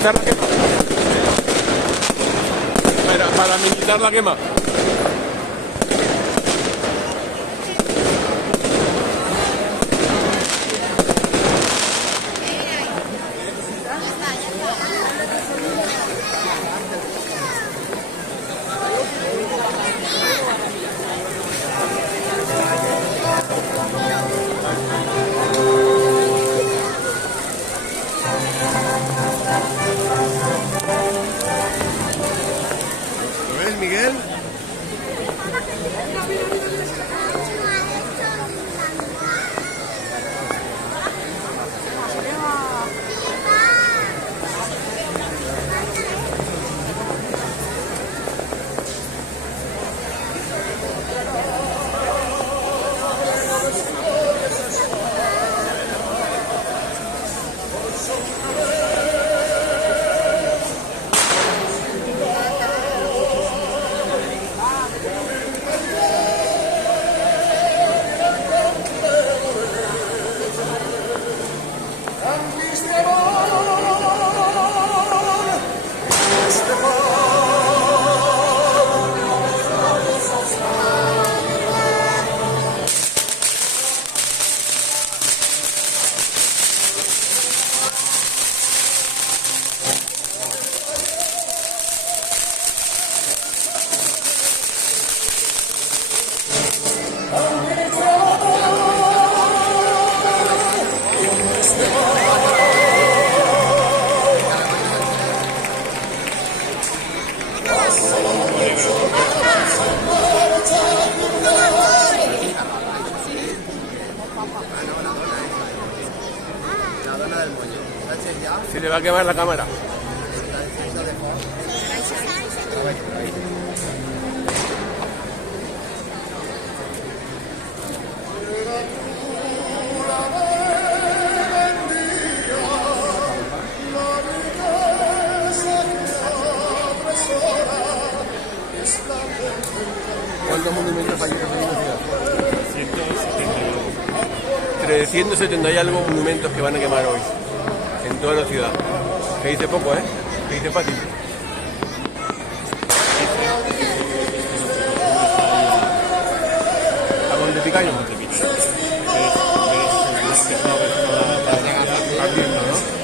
minimizar la quema. Para minimizar la quema. ¿Lo ves, Miguel? Se le va a quemar la cámara. ¿Cuántos monumentos hay en la ciudad? 370 y algo monumentos que van a quemar hoy en toda la ciudad. Que dice poco, ¿eh? Que dice fácil. ¿A Monte Picaño? Ardiendo, ¿no?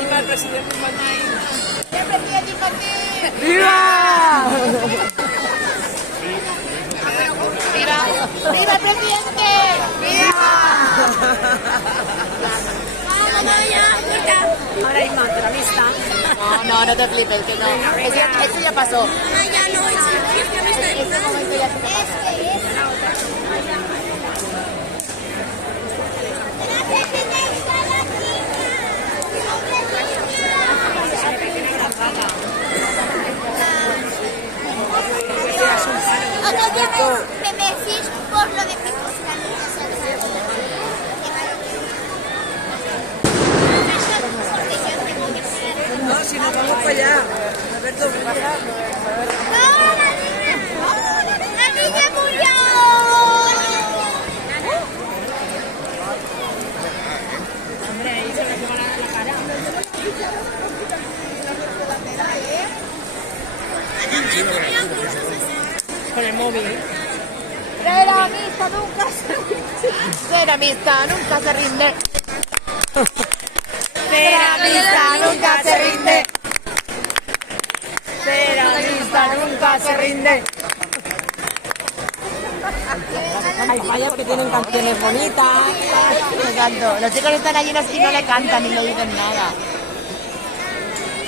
Viva el presidente. Viva el presidente Martín. ¡Viva el presidente Martín! ¡Viva! ¡Viva! ¡Viva el presidente! ¡Viva! Ahora hay más entrevista. No te flipes, que no. Eso ya pasó. Ya no, Ese momento ya se pasó. Me decís por lo de que No, si nos vamos para allá. A ver dónde pasa. ¡No, la niña murió! Hombre, ahí se le lleva la cara. Con el móvil. Ceramista nunca se rinde. Ceramista nunca se rinde. Ceramista nunca se rinde. Ceramista nunca se rinde. Hay fallas que tienen canciones bonitas. Exacto. Los chicos están allí y no le cantan ni le dicen nada.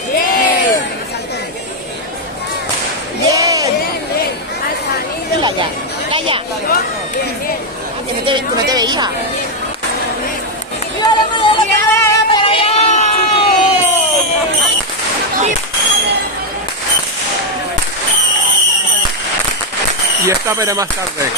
¡Bien! ¡Bien! Calla, calla. Que no te veía. Y esta veré más tarde.